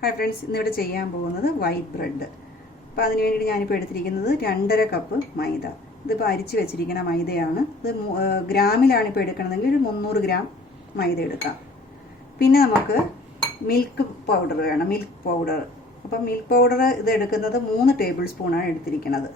Hi friends, ഇന്നിവിടെ ചെയ്യാൻ പോകുന്നത് വൈറ്റ് ബ്രെഡ്. അപ്പോൾ അതിന് വേണ്ടിയിട്ട് ഞാനിപ്പോൾ എടുത്തിരിക്കുന്നത് 2.5 കപ്പ് മൈദ. ഇതിപ്പോൾ അരിച്ച് വെച്ചിരിക്കുന്ന മൈദയാണ്. ഇത് ഗ്രാമിലാണ് ഇപ്പോൾ എടുക്കണമെങ്കിൽ ഒരു 300 ഗ്രാം മൈദ എടുക്കാം. പിന്നെ നമുക്ക് മിൽക്ക് പൗഡർ വേണം, മിൽക്ക് പൗഡർ. അപ്പോൾ മിൽക്ക് പൗഡർ ഇത് എടുക്കുന്നത് 3 ടേബിൾ സ്പൂണാണ് എടുത്തിരിക്കുന്നത്.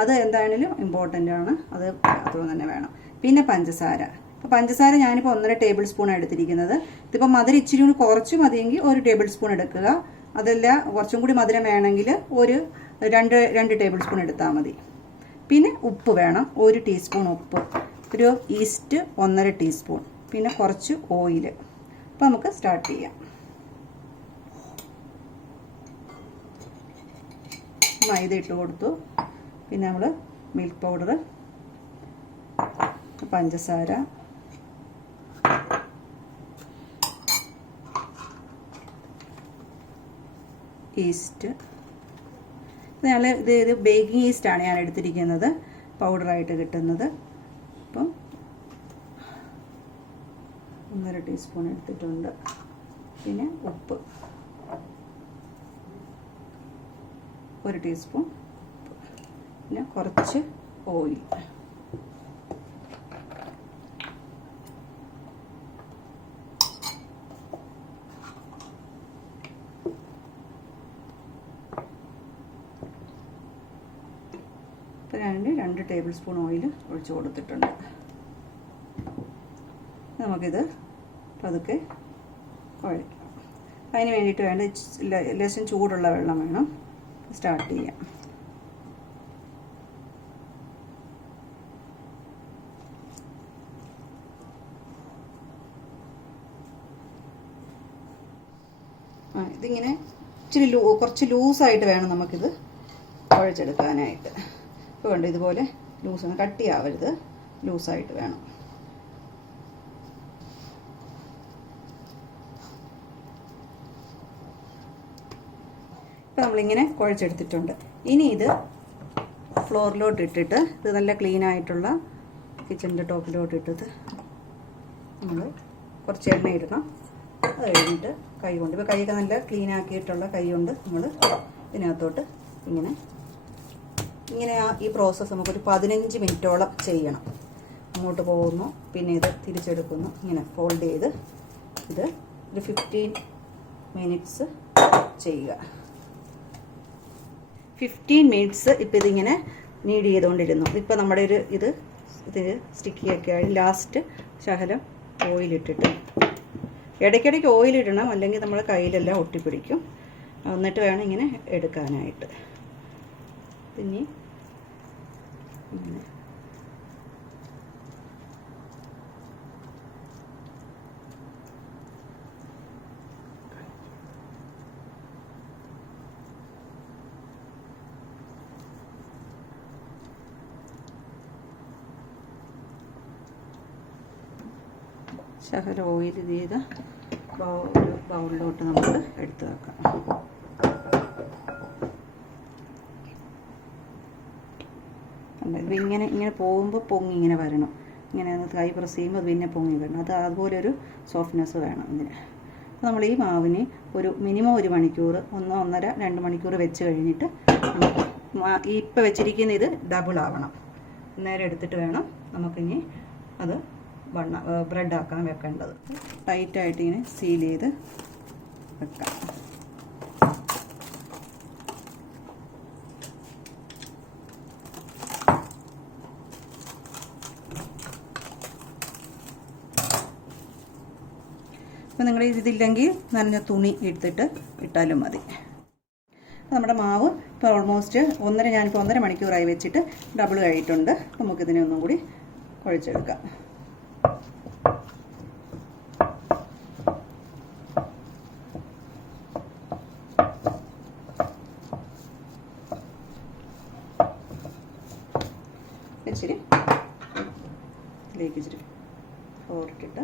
അത് എന്തായാലും ഇമ്പോർട്ടൻ്റ് ആണ്, അത് അത്രയും തന്നെ വേണം. പിന്നെ പഞ്ചസാര. അപ്പോൾ പഞ്ചസാര ഞാനിപ്പോൾ 1.5 ടേബിൾ സ്പൂണാണ് എടുത്തിരിക്കുന്നത്. ഇതിപ്പോൾ മധുരം ഇച്ചിരി കൂടി കുറച്ച് മതിയെങ്കിൽ 1 ടേബിൾ സ്പൂൺ എടുക്കുക. അതല്ല കുറച്ചും കൂടി മധുരം വേണമെങ്കിൽ ഒരു 2 ടേബിൾ സ്പൂൺ എടുത്താൽ മതി. പിന്നെ ഉപ്പ് വേണം, 1 ടീസ്പൂൺ ഉപ്പ്. ഒരു ഈസ്റ്റ് 1.5 ടീസ്പൂൺ. പിന്നെ കുറച്ച് ഓയിൽ. അപ്പോൾ നമുക്ക് സ്റ്റാർട്ട് ചെയ്യാം. മൈദ ഇട്ട് കൊടുത്തു. പിന്നെ നമ്മൾ മിൽക്ക് പൗഡർ, പഞ്ചസാര, ഈസ്റ്റ്. ഇത് ബേക്കിംഗ് ഈസ്റ്റാണ് ഞാൻ എടുത്തിരിക്കുന്നത്, പൗഡറായിട്ട് കിട്ടുന്നത്. അപ്പം 1.5 ടീസ്പൂൺ എടുത്തിട്ടുണ്ട്. പിന്നെ ഉപ്പ് 1 ടീസ്പൂൺ. പിന്നെ കുറച്ച് ഓയിൽ. ഇപ്പോൾ ഞാൻ 2 ടേബിൾ സ്പൂൺ ഓയിൽ ഒഴിച്ച് കൊടുത്തിട്ടുണ്ട്. നമുക്കിത് പതുക്കെ കുഴയ്ക്കാം. അതിന് വേണ്ടിയിട്ട് വേണ്ട ലേശം ചൂടുള്ള വെള്ളം വേണം. സ്റ്റാർട്ട് ചെയ്യാം. ഇതിങ്ങനെ ഇച്ചിരി കുറച്ച് ലൂസായിട്ട് വേണം നമുക്കിത് കുഴച്ചെടുക്കാനായിട്ട്. ഇപ്പോൾ വേണ്ട ഇതുപോലെ ലൂസ്, കട്ടിയാവരുത്, ലൂസായിട്ട് വേണം. ഇപ്പോൾ നമ്മളിങ്ങനെ കുഴച്ചെടുത്തിട്ടുണ്ട്. ഇനി ഇത് ഫ്ലോറിലോട്ട് ഇട്ടിട്ട്, ഇത് നല്ല ക്ലീൻ ആയിട്ടുള്ള കിച്ചണിൻ്റെ ടോപ്പിലോട്ട് ഇട്ടിട്ട് നമ്മൾ കുറച്ച് എണ്ണ ഇടണം. അത് കഴിഞ്ഞിട്ട് കൈ കൊണ്ട്, ഇപ്പോൾ കൈയൊക്കെ നല്ല ക്ലീൻ ആക്കിയിട്ടുള്ള കൈ കൊണ്ട് നമ്മൾ ഇതിനകത്തോട്ട് ഇങ്ങനെ ഈ പ്രോസസ്സ് നമുക്കൊരു 15 മിനിറ്റോളം ചെയ്യണം. അങ്ങോട്ട് പോകുന്നു, പിന്നെ ഇത് തിരിച്ചെടുക്കുന്നു, ഇങ്ങനെ ഫോൾഡ് ചെയ്ത് ഇത് ഒരു 15 മിനിറ്റ്സ് ചെയ്യുക. 15 മിനിറ്റ്സ് ഇപ്പം ഇതിങ്ങനെ നീഡ് ചെയ്തുകൊണ്ടിരുന്നു. ഇപ്പം നമ്മുടെ ഇത് സ്റ്റിക്കിയൊക്കെ ആയി. ലാസ്റ്റ് ശകലം ഓയിലിട്ടിട്ട്, ഇടയ്ക്കിടയ്ക്ക് ഓയിലിടണം, അല്ലെങ്കിൽ നമ്മൾ കയ്യിലെല്ലാം ഒട്ടിപ്പിടിക്കും. എന്നിട്ട് വേണം ഇങ്ങനെ എടുക്കാനായിട്ട്. പിന്നെ ഇങ്ങനെ ശകലം ഓയിൽ ചെയ്ത് ഒരു ബൗളിലോട്ട് നമുക്ക് എടുത്ത് വെക്കാം. ഇങ്ങനെ പോകുമ്പോൾ പൊങ്ങി ഇങ്ങനെ വരണം. ഇങ്ങനെ കൈ പ്രസ് ചെയ്യുമ്പോൾ പിന്നെ പൊങ്ങി വരണം. അതുപോലെ ഒരു സോഫ്റ്റ്നെസ് വേണം ഇതിന്. അപ്പോൾ നമ്മൾ ഈ മാവിനെ മിനിമം 1 മണിക്കൂർ, 1.5-2 മണിക്കൂർ വെച്ച് കഴിഞ്ഞിട്ട് നമുക്ക് ഇപ്പോൾ വെച്ചിരിക്കുന്ന ഇത് ഡബിൾ ആവണം. നേരെ എടുത്തിട്ട് വേണം നമുക്കിനി അത് ബ്രെഡ് ആക്കാൻ വെക്കേണ്ടത്. ടൈറ്റായിട്ട് ഇങ്ങനെ സീൽ ചെയ്ത് വെക്കാം. അപ്പോൾ നിങ്ങൾ ഇതില്ലെങ്കിൽ നനഞ്ഞ തുണി എടുത്തിട്ട് ഇട്ടാലും മതി. നമ്മുടെ മാവ് ഇപ്പോൾ ഓൾമോസ്റ്റ് ഞാനിപ്പോൾ 1.5 മണിക്കൂറായി വെച്ചിട്ട് ഡബിൾ ആയിട്ടുണ്ട്. നമുക്കിതിനെ ഒന്നും കൂടി കുഴച്ചെടുക്കാം. ഇച്ചിരി ഇതിലേക്ക് ഇച്ചിരി ഫോർക്കിട്ട്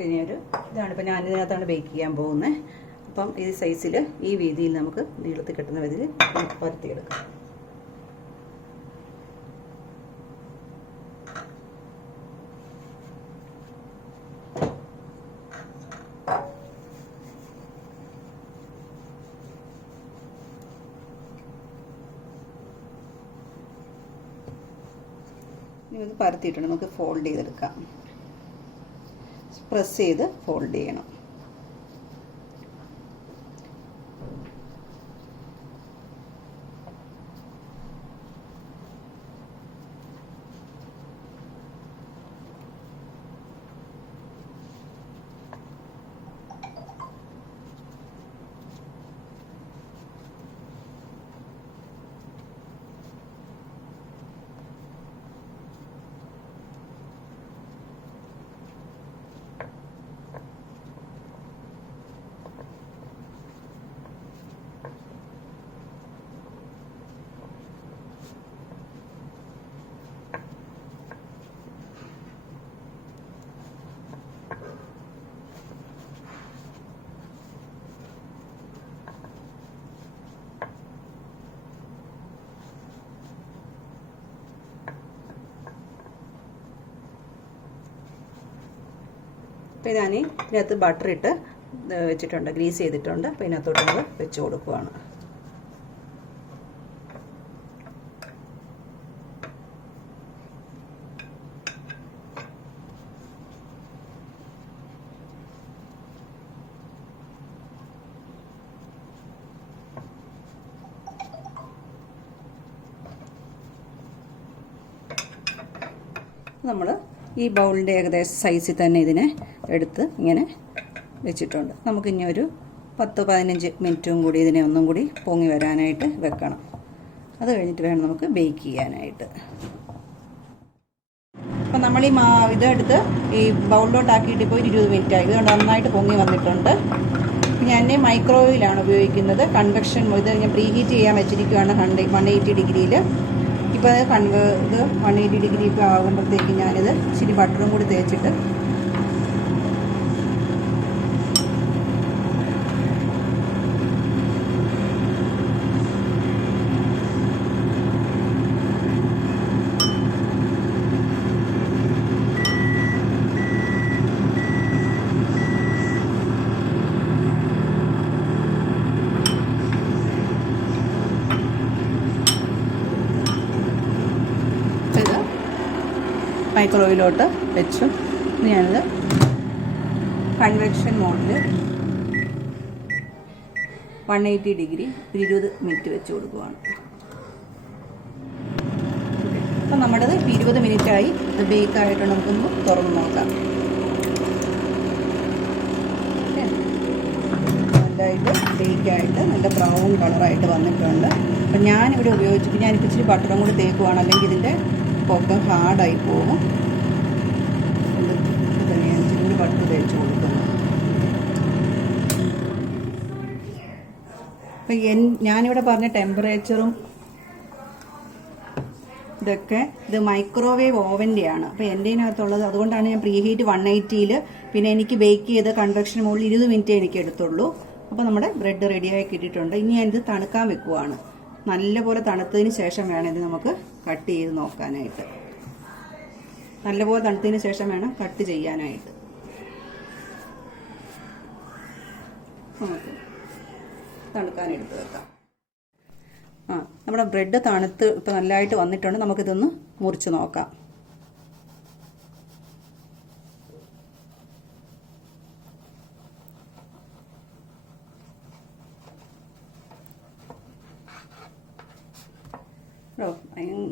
നമുക്ക് ഇനി ഇതാണ് ഇപ്പോൾ ഞാൻ ഇതിനകത്താണ് ബേക്ക് ചെയ്യാൻ പോകുന്നത്. അപ്പം ഈ സൈസിൽ ഈ വീതിയിൽ നമുക്ക് നീളത്തിൽ കിട്ടുന്ന വിധത്തിൽ പരത്തിയെടുക്കാം. ഇത് പരത്തിയിട്ടുണ്ട്, നമുക്ക് ഫോൾഡ് ചെയ്തെടുക്കാം. പ്രസ് ചെയ്ത് ഫോൾഡ് ചെയ്യണം. അപ്പോൾ ഞാൻ ഇതിനകത്ത് ബട്ടർ ഇട്ട് വെച്ചിട്ടുണ്ട്, ഗ്രീസ് ചെയ്തിട്ടുണ്ട്. അപ്പോൾ ഇതിനകത്തോട്ട് നമ്മൾ വെച്ച് കൊടുക്കുവാണ്. നമ്മൾ ഈ ബൗളിൻ്റെ ഏകദേശം സൈസിൽ തന്നെ ഇതിനെ എടുത്ത് ഇങ്ങനെ വെച്ചിട്ടുണ്ട്. നമുക്കിനി ഒരു 10-15 മിനിറ്റും കൂടി ഇതിനെ ഒന്നും കൂടി പൊങ്ങി വരാനായിട്ട് വെക്കണം. അത് കഴിഞ്ഞിട്ട് വേണം നമുക്ക് ബേക്ക് ചെയ്യാനായിട്ട്. അപ്പം നമ്മൾ ഈ ഇതെടുത്ത് ഈ ബൗളിലോട്ടാക്കിയിട്ട് ഇപ്പോൾ 20 മിനിറ്റ് ആയി. ഇതുകൊണ്ട് നന്നായിട്ട് പൊങ്ങി വന്നിട്ടുണ്ട്. ഞാൻ മൈക്രോവേവിലാണ് ഉപയോഗിക്കുന്നത്. കൺവെക്ഷൻ ഇത് ഞാൻ പ്രീ ഹീറ്റ് ചെയ്യാൻ വെച്ചിരിക്കുകയാണ് 180 ഡിഗ്രിയിൽ. ഇപ്പോൾ ഇത് 180 ഡിഗ്രി ഇപ്പോൾ ആകുമ്പോഴത്തേക്ക് ഞാനിത് ഇച്ചിരി ബട്ടറും കൂടി തേച്ചിട്ട് മൈക്രോവേവിലോട്ട് വെച്ചു. ഞാനിത് കൺവെക്ഷൻ മോഡിൽ 180 ഡിഗ്രി 20 മിനിറ്റ് വെച്ച് കൊടുക്കുവാണ്. അപ്പം നമ്മുടേത് 20 മിനിറ്റായി. ഇത് ബേക്കായിട്ട് നമുക്കൊന്ന് തുറന്ന് നോക്കാം. നല്ലതായിട്ട് ബേക്കായിട്ട് നല്ല ബ്രൗൺ കളറായിട്ട് വന്നിട്ടുണ്ട്. അപ്പം ഞാനിവിടെ ഉപയോഗിച്ചിട്ട് ഞാനിപ്പോൾ ഇച്ചിരി ബട്ടറും കൂടി തേക്കുവാണ്, അല്ലെങ്കിൽ ഇതിൻ്റെ പൊക്കം ഹാർഡായി പോകും. ഇച്ചിരി ബട്ടർ തേച്ച് കൊടുക്കുന്നു. അപ്പം ഞാനിവിടെ പറഞ്ഞ ടെമ്പറേച്ചറും ഇതൊക്കെ ഇത് മൈക്രോവേവ് ഓവൻ്റെയാണ്. അപ്പോൾ എൻ്റെ ഇതിനകത്തുള്ളത് അതുകൊണ്ടാണ് ഞാൻ പ്രീ ഹീറ്റ് 180-ൽ, പിന്നെ എനിക്ക് ബേക്ക് ചെയ്ത് കൺവെക്ഷൻ മുകളിൽ 20 മിനിറ്റേ എനിക്ക് എടുത്തുള്ളൂ. അപ്പോൾ നമ്മുടെ ബ്രെഡ് റെഡിയായി കിട്ടിയിട്ടുണ്ട്. ഇനി ഞാനിത് തണുക്കാൻ വെക്കുവാണ്. നല്ലപോലെ തണുത്തതിന് ശേഷം വേണം ഇത് നമുക്ക് കട്ട് ചെയ്ത് നോക്കാനായിട്ട്. നല്ലപോലെ തണുത്തതിന് ശേഷം വേണം കട്ട് ചെയ്യാനായിട്ട്. നമുക്ക് തണുക്കാനെടുത്ത് വെക്കാം. നമ്മുടെ ബ്രെഡ് തണുത്ത് ഇപ്പം നല്ലതായിട്ട് വന്നിട്ടുണ്ട്. നമുക്കിതൊന്ന് മുറിച്ച് നോക്കാം.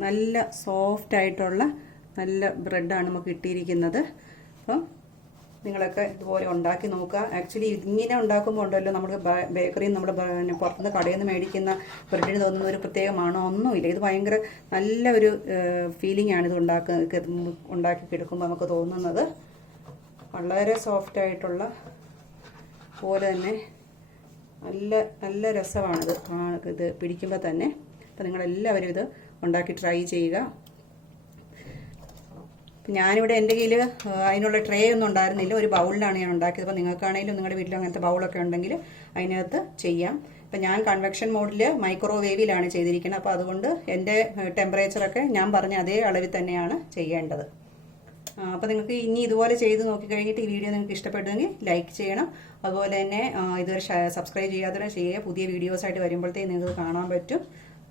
നല്ല സോഫ്റ്റ് ആയിട്ടുള്ള നല്ല ബ്രെഡാണ് നമുക്ക് കിട്ടിയിരിക്കുന്നത്. അപ്പം നിങ്ങളൊക്കെ ഇതുപോലെ ഉണ്ടാക്കി നോക്കുക. ആക്ച്വലി ഇങ്ങനെ ഉണ്ടാക്കുമ്പോൾ ഉണ്ടല്ലോ നമുക്ക് ബേക്കറിയിൽ നമ്മുടെ പുറത്തുനിന്ന് കടയിൽ നിന്ന് മേടിക്കുന്ന ബ്രെഡിന് തോന്നുന്ന ഒരു പ്രത്യേകമാണോ ഒന്നുമില്ല. ഇത് ഭയങ്കര നല്ല ഒരു ഫീലിംഗ് ആണ് ഇത് ഉണ്ടാക്കി എടുക്കുമ്പോൾ നമുക്ക് തോന്നുന്നത്. വളരെ സോഫ്റ്റ് ആയിട്ടുള്ള പോലെ തന്നെ നല്ല നല്ല രസമാണിത് ഇത് പിടിക്കുമ്പോൾ തന്നെ. അപ്പം നിങ്ങളെല്ലാവരും ഇത് ഉണ്ടാക്കി ട്രൈ ചെയ്യുക. ഞാനിവിടെ എൻ്റെ കയ്യിൽ അതിനുള്ള ട്രേ ഒന്നും ഉണ്ടായിരുന്നില്ല, ഒരു ബൗളിലാണ് ഞാൻ ഉണ്ടാക്കിയത്. അപ്പോൾ നിങ്ങൾക്കാണെങ്കിലും നിങ്ങളുടെ വീട്ടിൽ അങ്ങനത്തെ ബൗളൊക്കെ ഉണ്ടെങ്കിൽ അതിനകത്ത് ചെയ്യാം. ഇപ്പം ഞാൻ കൺവെക്ഷൻ മോഡിൽ മൈക്രോവേവിലാണ് ചെയ്തിരിക്കുന്നത്. അപ്പോൾ അതുകൊണ്ട് എൻ്റെ ടെമ്പറേച്ചറൊക്കെ ഞാൻ പറഞ്ഞ അതേ അളവിൽ തന്നെയാണ് ചെയ്യേണ്ടത്. അപ്പോൾ നിങ്ങൾക്ക് ഇനി ഇതുപോലെ ചെയ്ത് നോക്കിക്കഴിഞ്ഞിട്ട് ഈ വീഡിയോ നിങ്ങൾക്ക് ഇഷ്ടപ്പെട്ടെങ്കിൽ ലൈക്ക് ചെയ്യണം. അതുപോലെ തന്നെ ഇതുവരെ സബ്സ്ക്രൈബ് ചെയ്യാത്തവരെ ചെയ്യുക. പുതിയ വീഡിയോസായിട്ട് വരുമ്പോഴത്തേക്ക് നിങ്ങൾക്ക് കാണാൻ പറ്റും.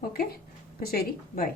ഓക്കെ, അപ്പോൾ ശരി, ബൈ.